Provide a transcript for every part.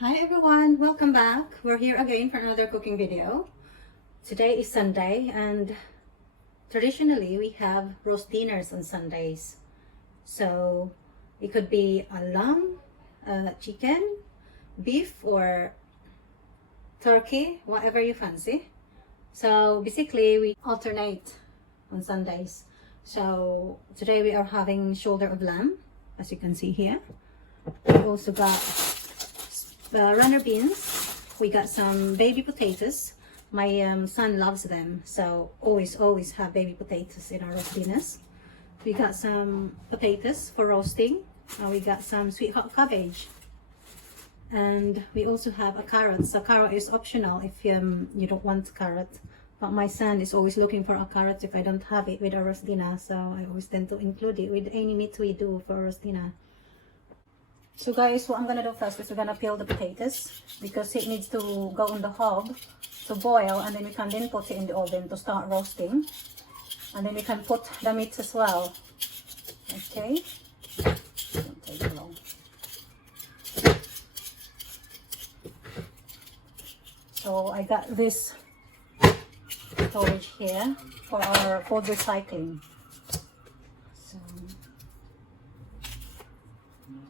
Hi everyone, welcome back. We're here again for another cooking video. Today is Sunday and traditionally we have roast dinners on Sundays. So it could be a lamb, chicken, beef or turkey, whatever you fancy. So basically we alternate on Sundays. So today we are having shoulder of lamb, as you can see here. We also got the runner beans. We got some baby potatoes. My son loves them, so always have baby potatoes in our roast dinners. We got some potatoes for roasting. We got some sweet hot cabbage, and we also have a carrot. So carrot is optional if you don't want carrot, but my son is always looking for a carrot if I don't have it with a roast dinner, so I always tend to include it with any meat we do for roast dinner. So guys, what I'm gonna do first is we're gonna peel the potatoes because it needs to go on the hob to boil, and then we can then put it in the oven to start roasting, and then we can put the meat as well. Okay, don't take long. So I got this storage here for our food recycling.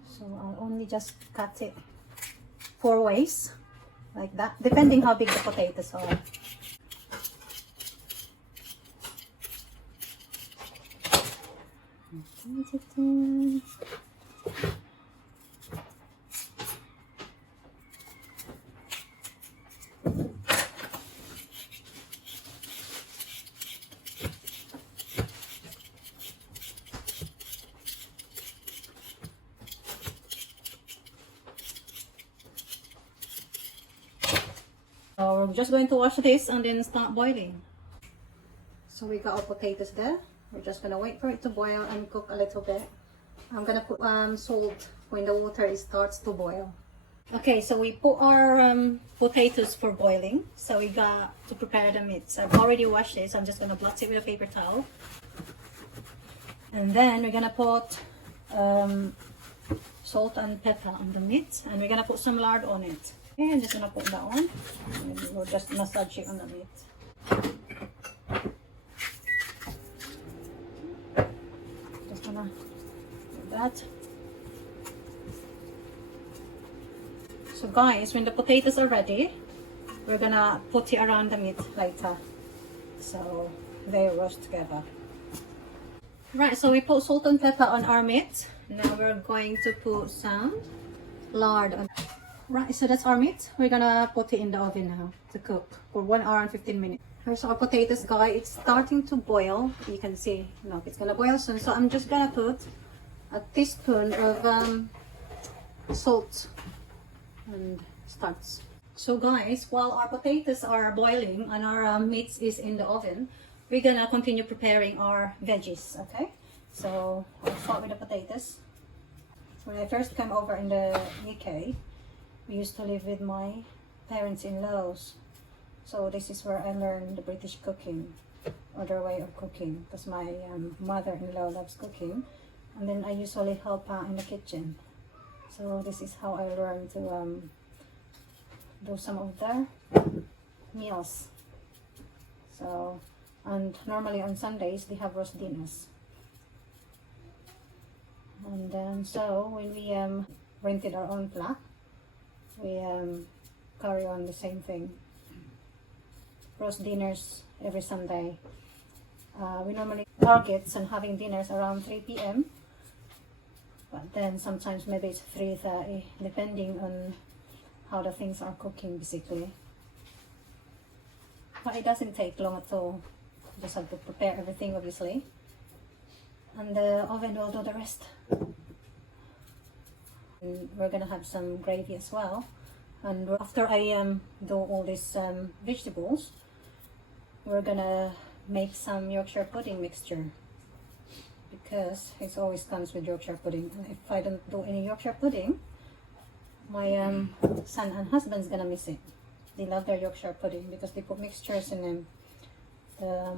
So I'll only just cut it 4 ways, like that, depending how big the potatoes are. So we're just going to wash this and then start boiling. So we got our potatoes there. We're just gonna wait for it to boil and cook a little bit. I'm gonna put salt when the water starts to boil. Okay, so we put our potatoes for boiling. So we got to prepare the meat. So I've already washed it, so I'm just gonna blot it with a paper towel. And then we're gonna put salt and pepper on the meat, and we're gonna put some lard on it. Okay, I'm just gonna put that one, and we'll just massage it on the meat. Just gonna do that. So guys, when the potatoes are ready, we're gonna put it around the meat later, so they roast together. Right, so we put salt and pepper on our meat. Now we're going to put some lard on. Right, so that's our meat. We're gonna put it in the oven now to cook for 1 hour and 15 minutes. Here's our potatoes, guys. It's starting to boil. You can see, look, it's gonna boil soon. So I'm just gonna put a teaspoon of salt and starts. So guys, while our potatoes are boiling and our meat is in the oven, we're gonna continue preparing our veggies, okay? So I'll start with the potatoes. When I first came over in the UK, we used to live with my parents in Laos. So this is where I learned the British cooking, or their way of cooking, because my mother-in-law loves cooking. And then I usually help out in the kitchen. So this is how I learned to do some of their meals. So, and normally on Sundays they have roast dinners. And then so when we rented our own flat, we carry on the same thing. Roast dinners every Sunday. We normally target on having dinners around 3 p.m. But then sometimes maybe it's 3:30, depending on how the things are cooking basically. But it doesn't take long at all. You just have to prepare everything obviously. And the oven will do the rest. And we're gonna have some gravy as well. And after I do all these vegetables, we're gonna make some Yorkshire pudding mixture, because it always comes with Yorkshire pudding. And if I don't do any Yorkshire pudding, my son and husband's gonna miss it. They love their Yorkshire pudding because they put mixtures in them, the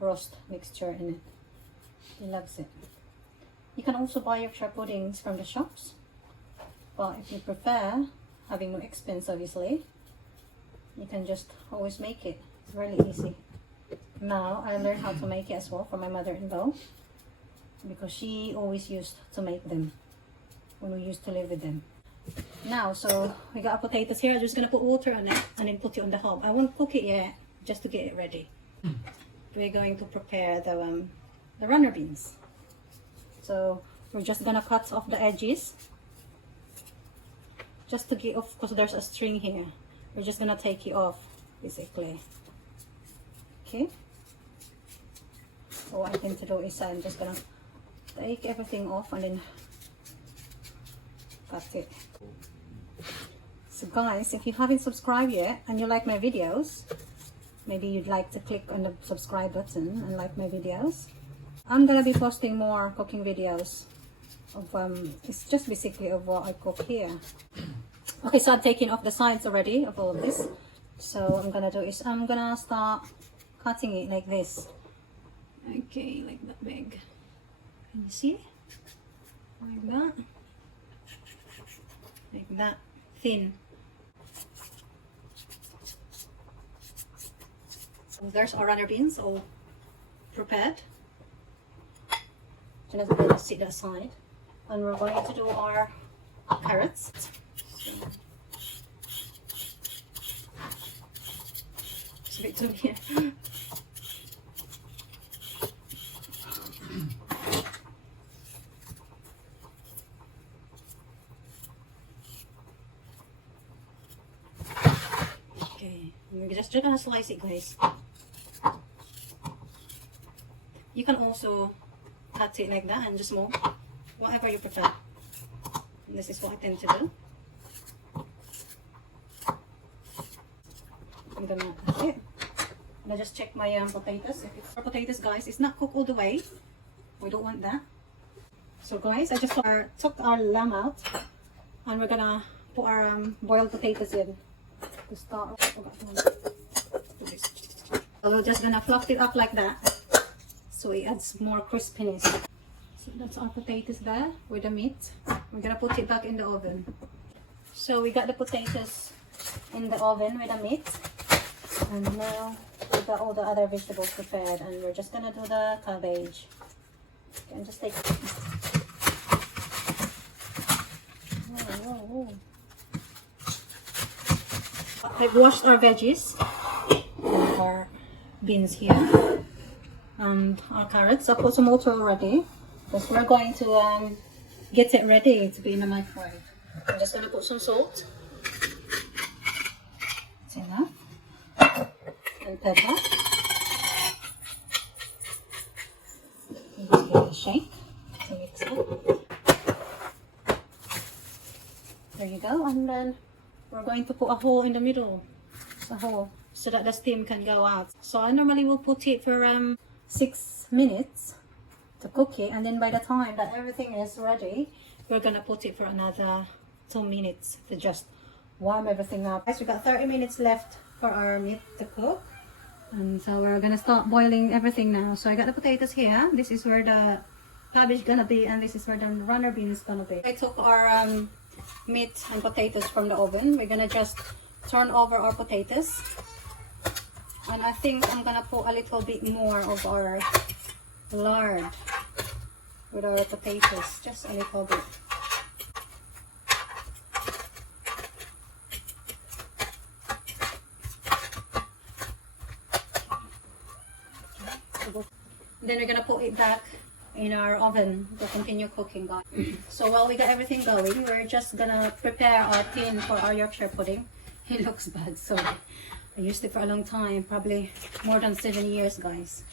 roast mixture in it. He loves it. You can also buy Yorkshire puddings from the shops, but if you prefer having no expense, obviously. You can just always make it. It's really easy. Now I learned how to make it as well from my mother-in-law, because she always used to make them when we used to live with them. Now, so we got our potatoes here. I'm just gonna put water on it and then put it on the hob. I won't cook it yet, just to get it ready. We're going to prepare the runner beans. So we're just gonna cut off the edges, just to get off, because there's a string here. We're just gonna take it off, basically. Okay. So what I tend to do is I'm just gonna take everything off and then cut it. So guys, if you haven't subscribed yet and you like my videos, maybe you'd like to click on the subscribe button and like my videos. I'm gonna be posting more cooking videos of it's just basically of what I cook here. Okay, so I've taken off the sides already of all of this. So what I'm gonna do is I'm gonna start cutting it like this. Okay, like that big. Can you see? Like that. Like that. Thin. So there's our runner beans all prepared. So let's go sit that aside. And we're going to do our carrots. It's a bit too here. Okay, we're just gonna slice it, guys. You can also cut it like that and just move, whatever you prefer. And this is what I tend to do. I'm gonna cut it. And I just check my potatoes. If it's for potatoes, guys, it's not cooked all the way. We don't want that. So guys, I just took our lamb out, and we're gonna put our boiled potatoes in to start. So we're just gonna fluff it up like that, so it adds more crispiness. So that's our potatoes there with the meat. We're gonna put it back in the oven. So we got the potatoes in the oven with the meat, and now we got all the other vegetables prepared, and we're just gonna do the cabbage. Okay, and just take. Whoa. I've washed our veggies, and our beans here, and our carrots. I put some water already, because we're going to get it ready to be in the microwave. I'm just going to put some salt. That's enough. And pepper. And just give it a shake to mix it. There you go. And then we're going to put a hole in the middle. A hole, so that the steam can go out. So I normally will put it for 6 minutes to cook it, and then by the time that everything is ready, we're gonna put it for another 2 minutes to just warm everything up. Guys, we got 30 minutes left for our meat to cook, and so we're gonna start boiling everything now. So I got the potatoes here. This is where the cabbage gonna be, and this is where the runner bean is gonna be. I took our meat and potatoes from the oven. We're gonna just turn over our potatoes, and I think I'm gonna put a little bit more of our lard with our potatoes, just a little bit. Then we're gonna put it back in our oven to continue cooking, guys. So while we got everything going, we're just gonna prepare our tin for our Yorkshire pudding. It looks bad, so I used it for a long time, probably more than 7 years, guys.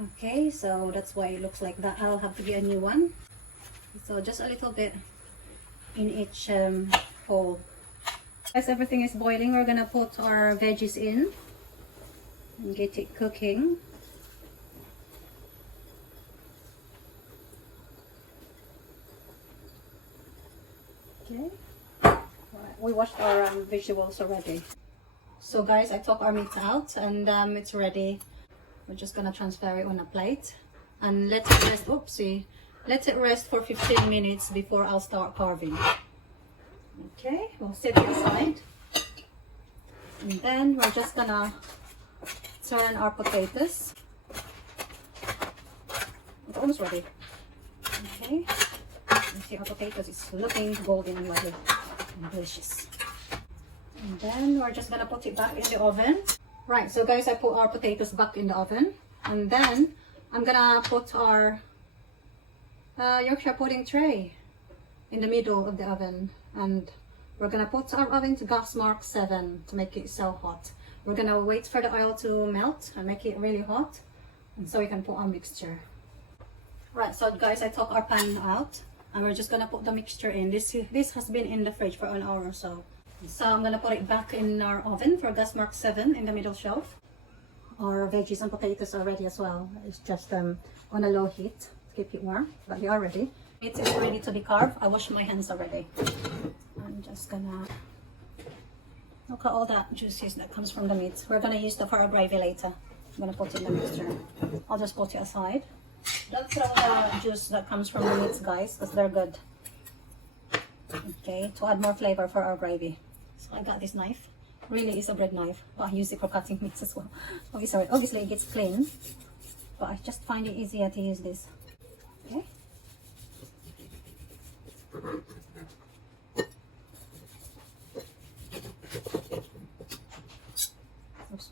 Okay, so that's why it looks like that. I'll have to get a new one. So just a little bit in each hole. As everything is boiling, we're gonna put our veggies in and get it cooking. Okay. We washed our vegetables already. So guys, I took our meat out, and it's ready. We're just gonna transfer it on a plate and let it rest. Oopsie, let it rest for 15 minutes before I'll start carving. Okay, we'll set it aside. And then we're just gonna turn our potatoes. It's almost ready. Okay. You see our potatoes is looking golden and lovely and delicious. And then we're just gonna put it back in the oven. Right, so guys, I put our potatoes back in the oven. And then I'm gonna put our Yorkshire pudding tray in the middle of the oven. And we're gonna put our oven to gas mark 7 to make it so hot. We're gonna wait for the oil to melt and make it really hot, and so we can put our mixture. Right, so guys, I took our pan out and we're just gonna put the mixture in. This has been in the fridge for an hour or so. So I'm gonna put it back in our oven for gas mark 7 in the middle shelf. Our veggies and potatoes are ready as well. It's just on a low heat to keep it warm, but they are ready. It is ready to be carved. I washed my hands already. I'm just gonna look at all that juices that comes from the meat. We're gonna use that for our gravy later. I'm gonna put it in the mixture. I'll just put it aside. Don't throw the juice that comes from the meats, guys, because they're good. Okay, to add more flavor for our gravy. So I got this knife. Really is a bread knife, but I use it for cutting meats as well. Obviously it gets clean, but I just find it easier to use this. Okay. Oops.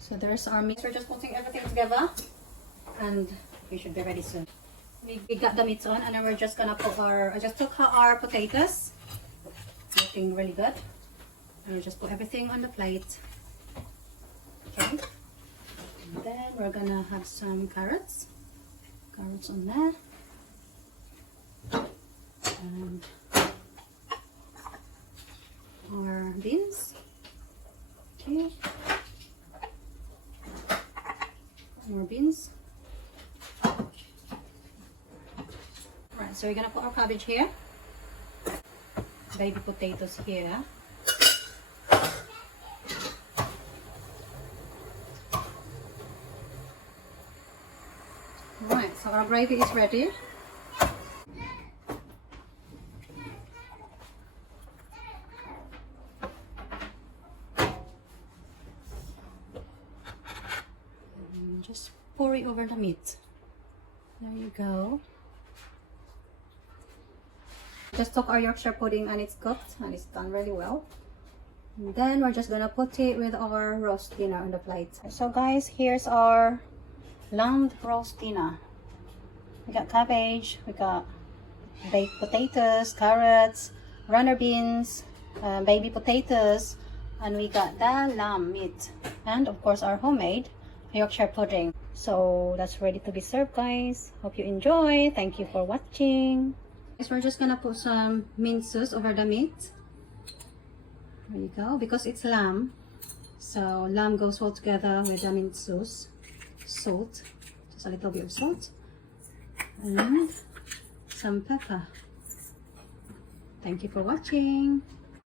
So there's our mix. We're just putting everything together and we should be ready soon. We got the meats on and then we're just gonna put I just took out our potatoes. Looking really good. And we just put everything on the plate. Okay. And then we're gonna have some carrots. Carrots on there. And our beans. Okay. More beans. Right, so we're gonna put our cabbage here, baby potatoes here, right, so our gravy is ready. Just pour it over the meat. There you go. Just took our Yorkshire pudding and it's cooked and it's done really well. And then we're just gonna put it with our roast dinner on the plate. So guys, here's our lamb roast dinner. We got cabbage, we got baked potatoes, carrots, runner beans, baby potatoes, and we got the lamb meat, and of course our homemade Yorkshire pudding. So that's ready to be served, guys. Hope you enjoy. Thank you for watching. Next, we're just gonna put some mint sauce over the meat. There you go. Because it's lamb, so lamb goes well together with the mint sauce. Salt, just a little bit of salt, and some pepper. Thank you for watching.